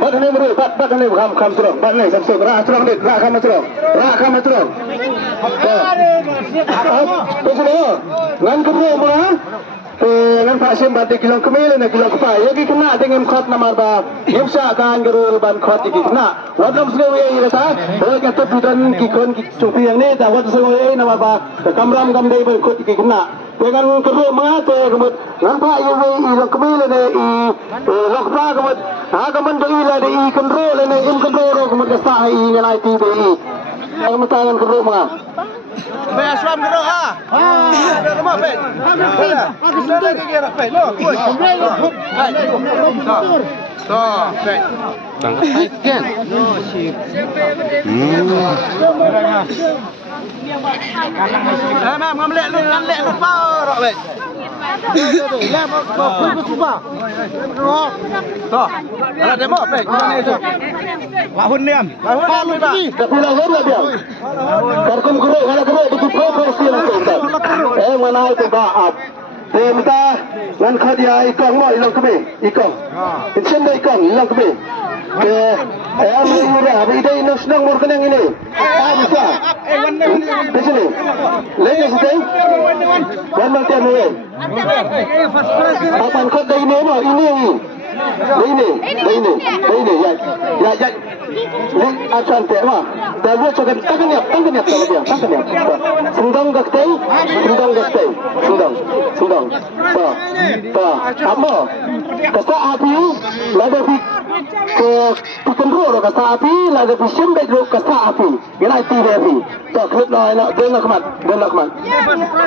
Bat ini beri, bat ini kam serong, bat ini serong, rak serong dit, rak kam serong. Betul. Ngan kebro mana? Ngan Pak Sim batik kilang kemil na kilang kupai. Yagi kena dengan khot namar ba. Yemsa kan gerul ban khot iki kena. Wadam segawe ini ta. Boleh kata bidan kikon cupi yang ni ta. Wadam segawe namar ba. Kamram kam dei ban khot iki kena. Dengan kebro mana tu kemud. Ngan Pak yagi ilang kemil na lokpa kemud. Kaman dei la dei kendro na im kendro kemud kasa i ngalai ti dei. Kamu tangan kebro mana? Baik, Aslam gerak ah. Ada rumah baik. Ada lagi gerak baik. Loh, kuy. Toh, baik. Tangkap baik kan? Mem, ngamlek lu parok baik. Lem, kuy bersumpah. Toh, ada demo baik. Mana itu? Lahun diam. Lahun pak. Tapi lahun lah dia. Karkum keruk, kalau keruk itu proporsi langsung tak. Mana itu baat. Minta ngan khadia ikong mo ilang kami ikong. Insen dah ikong ilang kami. Amu ini apa ide ini senang murkan yang ini. Bisa. Di sini. Lagi sedang. Mana tiap ni? Apa khad dah ini mo ini. Ini. Ya. Ni acan teh mah. Dah buat cakap tangkap kalau dia. Tangkap. Sundang gaktei. Sundang. Apa? Kata api lada pi ke kendro kata api lada pi sembet kata api. Gelai ti api. Tak klip nak dengar kemat.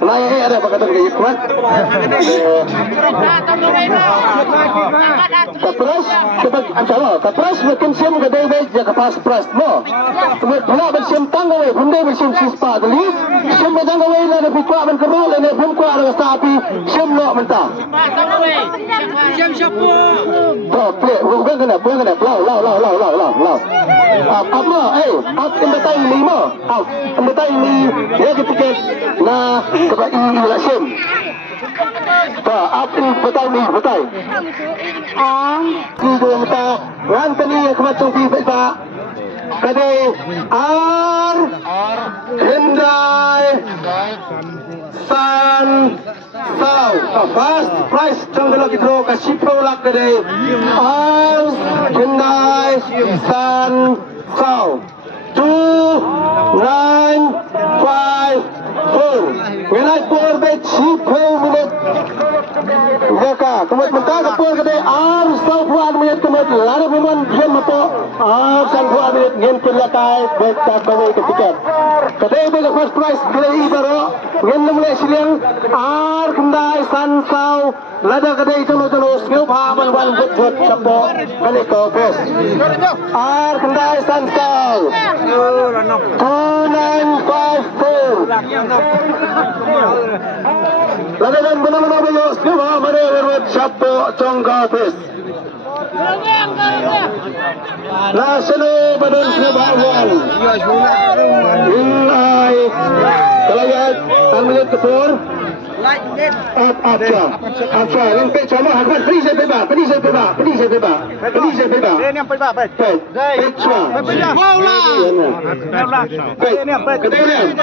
Naya ada apa kata dia kemat? Kapras, sebab ancalah. Kapras makin siam kedai baik jaga pas pras mo. Bila bersiam tanggawe, bunda bersiam sispa dali. Siam tanggawe lada pi kuat berkerol, lada pun kuat kata api. Siam nak mentah. Siam siapa? Oh, bukan kena, lau. Apa? Apa tembatai lima? Tembatai ni, ya ketika na kepada ini lasim. Apa betai? Kita minta rantani kemacang kita. Kadai ar Hyundai San Sao. First price tanggal kita kasih produk kadai ar Hyundai San Sao 2954. When I pour the cheap minute. Jaka, kemudian mentah kapur kadai ar Sao puan minit kemudian lari buman jam apa ar San puan minit ngem kelakai baik tak bawa tiket. Kadai bagi first price kadai baru ngem mulai silang ar Hyundai San Sao lada kadai terus ngeu paman wan buat capo kali kau bos ar Hyundai San Sao 2954. Lada dan benar-benar bos ngeu paman wan capo congga bos. Nasional badan sebahagian. Inai kelayat ambil kepur. Apa? Lempe cuma harga pedis saya bebas. Ini yang bebas baik. Pecua. Ini apa? Kemudian.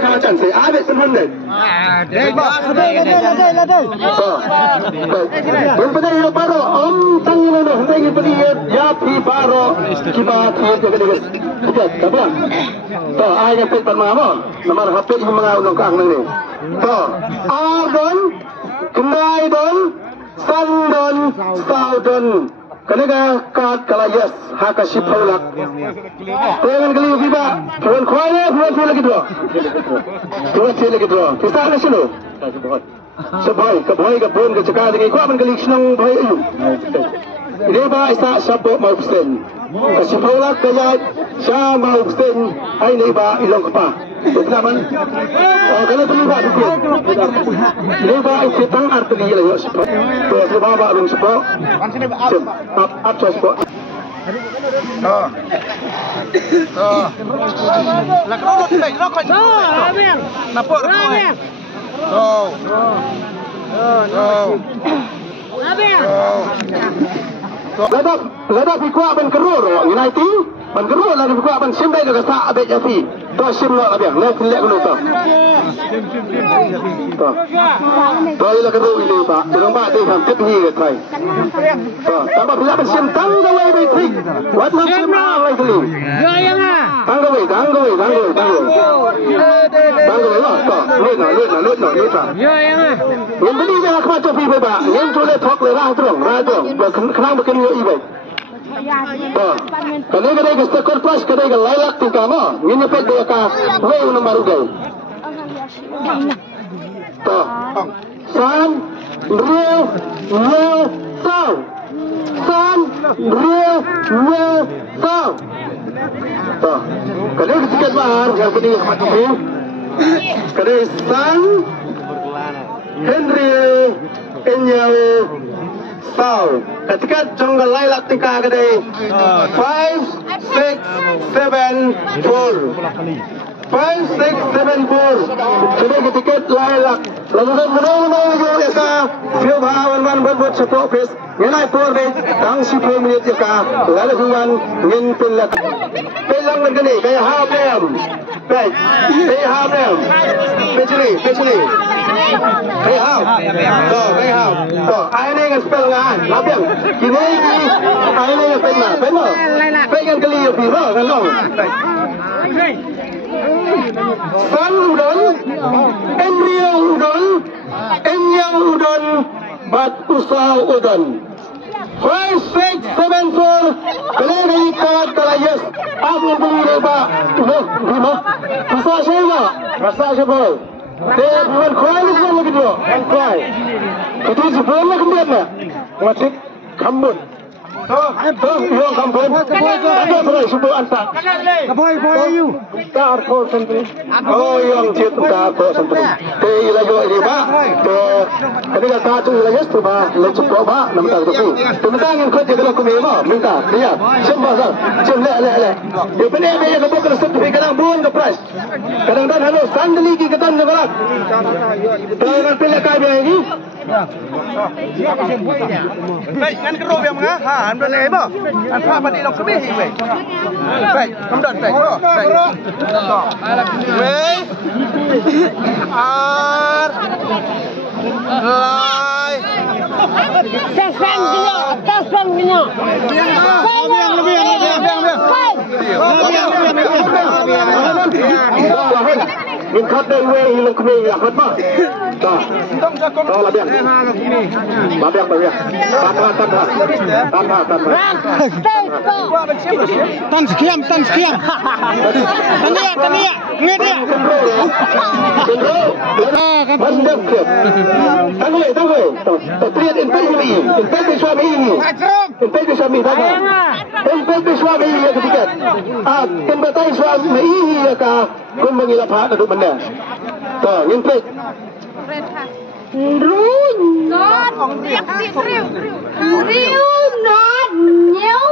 Kalau cantik, ada sebenarnya. Berpada yang baru, tangi mana? Hendak pergi ya baru kita tiga. Kapan? Tahu ayah pet permama. Nomor HP ini mengaul kang ni. Ardon, Hyundai Don, Sandon, Saudon. Kenapa kat kalayas hakasi paulak. Jangan kali kita tuan kuala tuan lagi dua. Kita ada sini. Sebaik kebun kecekal dengan kuat menkali senang baik itu. Ini bah isa sabuk mau pesen. Kasih paulak kaya saya mau pesen. Ini bah ilang apa? Betul. Kalau terlibat itu, terlibat itu tang arti dia lah. Sebab apa belum sebab? Apa sebab? Lah kalau nak kau nampak Lada pikwa ban kerur United ban kerur lada pikwa ban sim dai ga sa abe jafi to sim lo abe le lek lu to ila kerur ini pak dorong pak dei ham ket hi ga thai to tambah pula ban sim tang ga wei bai thik wat ma sim ma wei kali yo yang ah tang ga wei lo to yo yang ah yen beli ga kha to pi bai ba yen to le thok le ra trong khang ba ken yo i bai kadai ke sekor pas kadai ke lailak tu kamu ini pek dia ka wei una baru gay to san real tau san real tau to kadai ke tiket mahar yang penting amat tu kadai san Henry Enyau Sau ketika jonggal lailak tingkah kedai 5, 6, 7, 4 Jadi ketika lailak lalu kan menunggu eka siapa awan berbuat sepuluh pes nilai pur deh tang 10 menit eka lalu hujan ngintin lek pelang begini kayak habem baik kayak habem peceli kayak hab to aine ngan spell ngan labiang kini aine ngan pengen kali yo piro kan lo San udon, Enrio udon, Enyang udon, Bat Usau udon. 5, 6, 7, 4, Kalai ikat kalayas, Aku beli ba, Dimo, Rasa siapa? Dia bukan kualis lagi dia, kan kuai. Itu sebenarnya kemudian na, macam kambun. Yang kampung, ada terus sebut antak. Boy you. Tak kau sendiri. Oh yang cipta tak kau sendiri. Tei lagi ini ba. Ketika satu lagi tu ba, lecuk kau ba, nampak tu. Tentang yang kau jadi aku memang minta dia. Semua sah, semua le. Dia benar dia kau bukan sesuatu kadang bukan ke price. Kadang-kadang halo sandali kita kadang nak. Kalau pilih kau ini. Baik, kan kerov yang mana? Ha, anda leh apa? Anda apa di dalam kami? Baik, kemudian baik. Baik, ar, lai. Tesang gini. Mình khát đây quê thì lục mình là khát mà. Đó là biển. Bà biển bởi biển. Tan sekian. Tania. Nghe đi. Mình được kịp. Tăng về. Triết in pay suami ini. In pay suami tadi. In pay suami ini ketika. In pay suami ini ka kun mengilap hak untuk benda. Tuh, ngimpit. Riu not nhiều.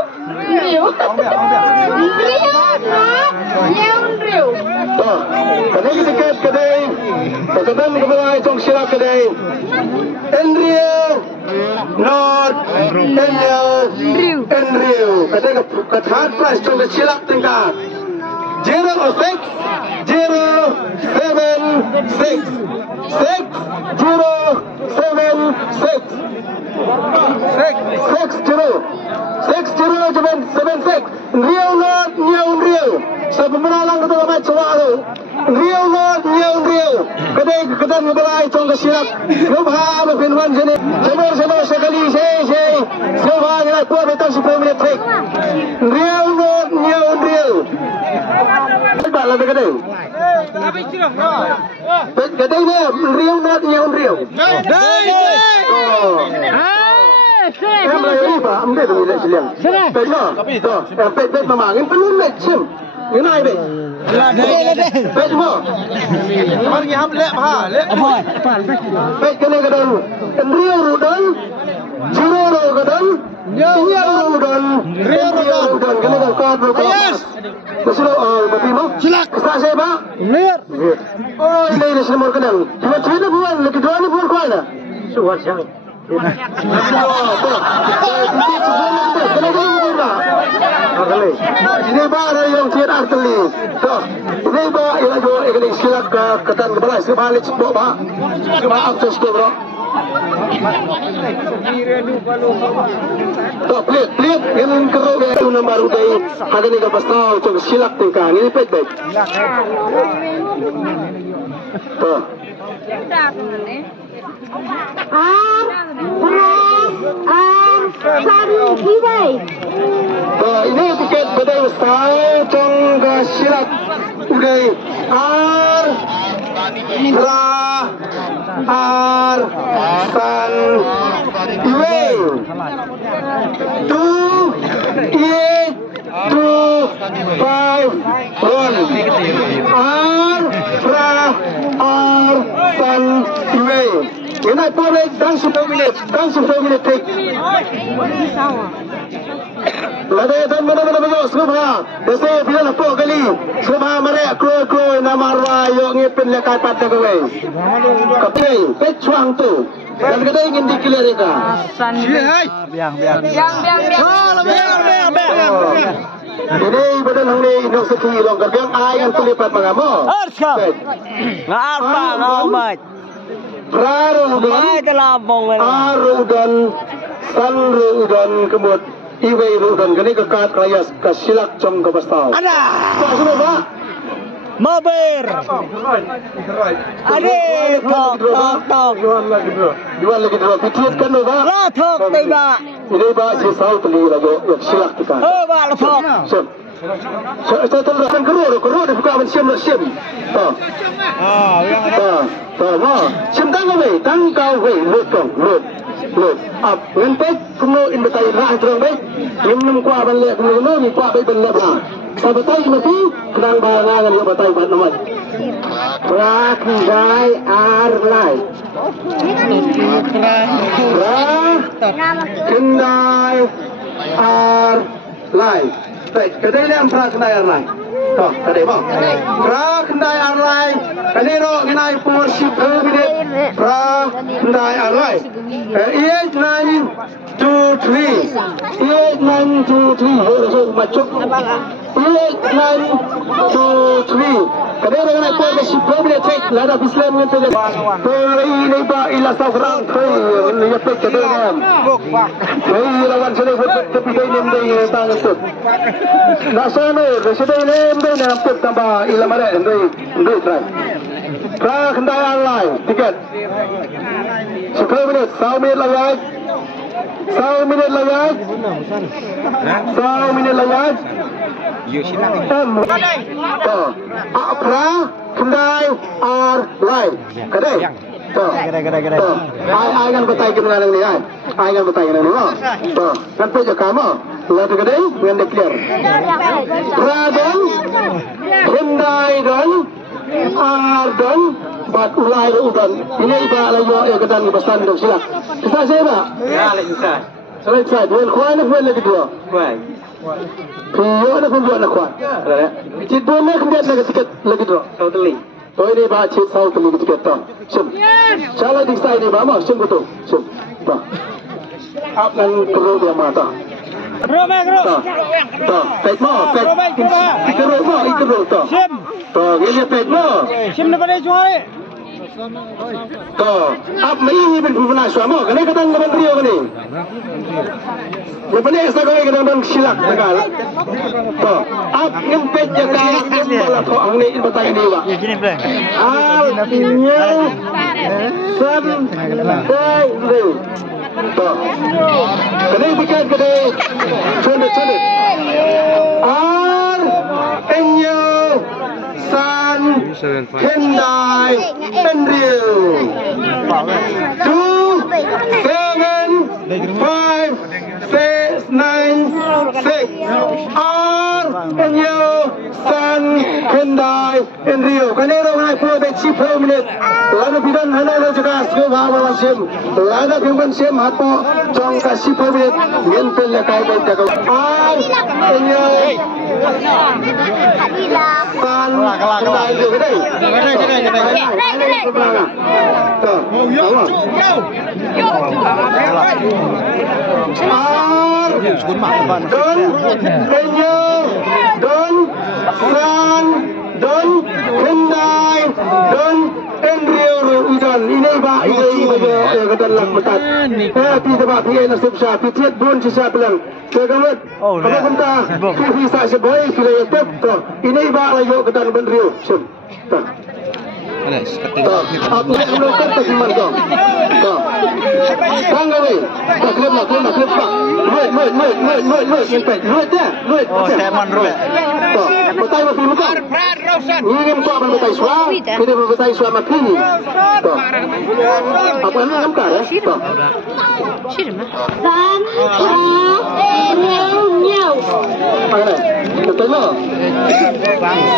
Tuh, kadang kita kedai. Kadang kita trong silap kedai. Enrio, not, Enrio. Kadang ketat price trong silap tingkat. 076 Real sa pemenalang ketua match selalu Real kedai ngebalai trong kesilap Rubha berpinwan sini semua sekali saya Rubha nilai puan betul 10 menit break Real Sebab lah kedai kedai ni Real Em là gì bà? Em biết rồi, chị liền. Pet no? Pet mà mangin penuh lek sim. Ini naik deh. Pet mo. Mari ham lek ha, lek. Pet kene kadang. Real rudan. Jiro rudan. Real rudan. Kene kadang kau. Yes. Masih berarti mo? Silak. Stase ba? Lihat. Oh, ini semua kadang. Cuma cerita bukan, lagi dua ni bukan kuala. Suat siang. Ini baru yang tidak arteli. Toh, ini baru yang jual ini silap ketan kepala sebalik sebab pak, sebab akses tu bro. Toh, pelit yang keruk yang nama baru day. Ada ni kapas tahu cuma silap tingkah ini pet. Toh. Ini tiket badai besar congga silap udah san iway 2, 8, 1 san iway. Ini boleh dan 10 minit take. Lada dan mana bagus subha. Desa bila lapor kali. Subha mereka kru nama arwah yang ngepin lekat pada kowe. Kapten, pecuang tu. Dan kita ingin dikilirkan. Biang. Ini badan hang ni nak sekali long kerjang ayam terlibat mengamo. Ngapa? Arudan, sanrudan kemud, iwairudan. Kini kekat raya kesilak com kepastau. Ada. Pak semua pak. Maber. Ada. Tok. Dua lagi dua. Pitut kan pak. Lah tok tiba. Ini pak sisau teli lagi silak tekan. Pak lah tok. Saya teruskan kerur dibuka mencium. Cium tangkau lut. Up, ngentek kuno inbetai lah terang baik. Minum kuah balik kuno ni kuah baik balik lah. Sabatai mesti kenang bayangan yang batai bat nama. Kendai arlai. Kendai arlai. Baik, kedai yang kendai arlai. Toh, tadi bang. Kendai arlai. Kaniro kenai porsi minit. Kendai arlai. 8923. 8923. Macuk. 8923. Kadang dengan aku ada shipper boleh cek lada Islam yang terjadi. Hari ini pak ilah safran kau ni apa kadang. Kau lawan sedih tapi kau ni mending tangan tu. Nasano sedih ni mending nampak tambah ilah mana mending try. Kendai online tiket. 10 minit, 1 minit lagi. 1 minit lagi. 1 minit lagi. Apra kendai arlai. Kedai. Ai akan betai ke mana ni ai. Ai akan betai ke mana ni. Kan pejak kamu. Lalu kedai dengan declare. Radon kendai dan ardan bat ulai udan. Ini iba layo yang kedan besan dok silap. Bisa saya tak? Ya, bisa. Selesai. Dua kuah nak buat lagi dua. Baik. Pio nak buat nak kuah. Cita nak kemudian nak tiket lagi dua. Kau teli. Oh ini bah cita sau teli tiket tu. Sim. Cara di side ni bah, sim betul. Sim. Bah. Up dan perlu dia mata. Keruk. Pet mo, pet. Ikut tu. Sim. Ini pet mo. Sim ni pada jual ni. Up ini berguna suami. Kena kata dengan Rio ni. Lepas ni saya kau dengan silap tegal. Up ngempet jaga bola kau angni bertanya ni pak. Artinya sampai ni. Kena bikin kedai. Condet. Artinya san kendai penriu. 2, 7, 5, 6, 9, 6. Artinya san Hyundai Enrio kanero ngai po be 10 minit laga bidan hanero juga skeba wasim laga bidan sim hapo jong ka 10 minit yentel le kai be jago Enrio pan Hyundai jo kedai Don Enrio Don San Don Hyundai Don Enrio Udon ini ba ini kedan lak metat pi sebab pi nasib sya pi tiet bun sisa pelang kegamet apa kumta pi sa seboy kira yetep to ini ba layo kedan benrio sim to aku belum kata siman to Tanggawi, klub pak, Luit, sampai, Luit, Teman Ruet. betai masih muka, ini muka betai suam, ini betai suam makini, apa yang nampak ya? San, Nyau. Mana? Betul no?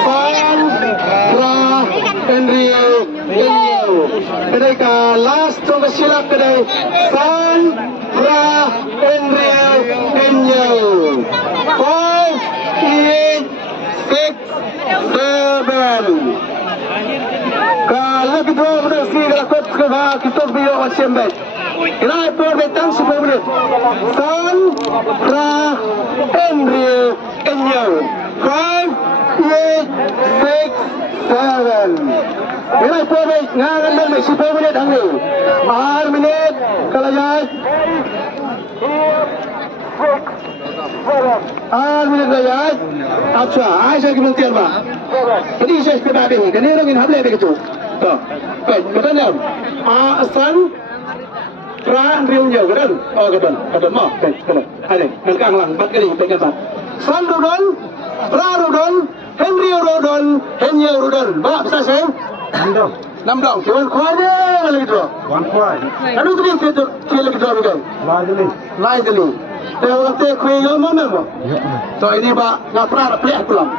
San, Enrio, kedai ka last trong ka silap kedai San, Enrio, 5, 8, 6, 7. Kalau kita berdiri kalau kita bio macam bet. Kenapa perbetang 10 menit? San, Enrio, 5, 8, 6, 7. Ini perbet ngangan dan 10 menit angin. 6 menit kalau jalan. 6 menit jalan. Apa? Aisyah kita tiada bah. Jadi saya sepeda ini. Kini orang ini hamil begitu. Tuh, baik. Betul tak? San, Enrio jauh kan? Oh betul, mau. Baik, betul. Ada. Melkang lang. 4 kali pegang 4. San Rudon, Rudon, Enrio Rudon, Rudon. Bapak bisa saya? 6 dong. Cuman kuahnya lagi tu. Aduh tu dia lagi tu kan? Lain kali. Dia orang tu kuih yang mana? So ini pak ngapra pelak pulang.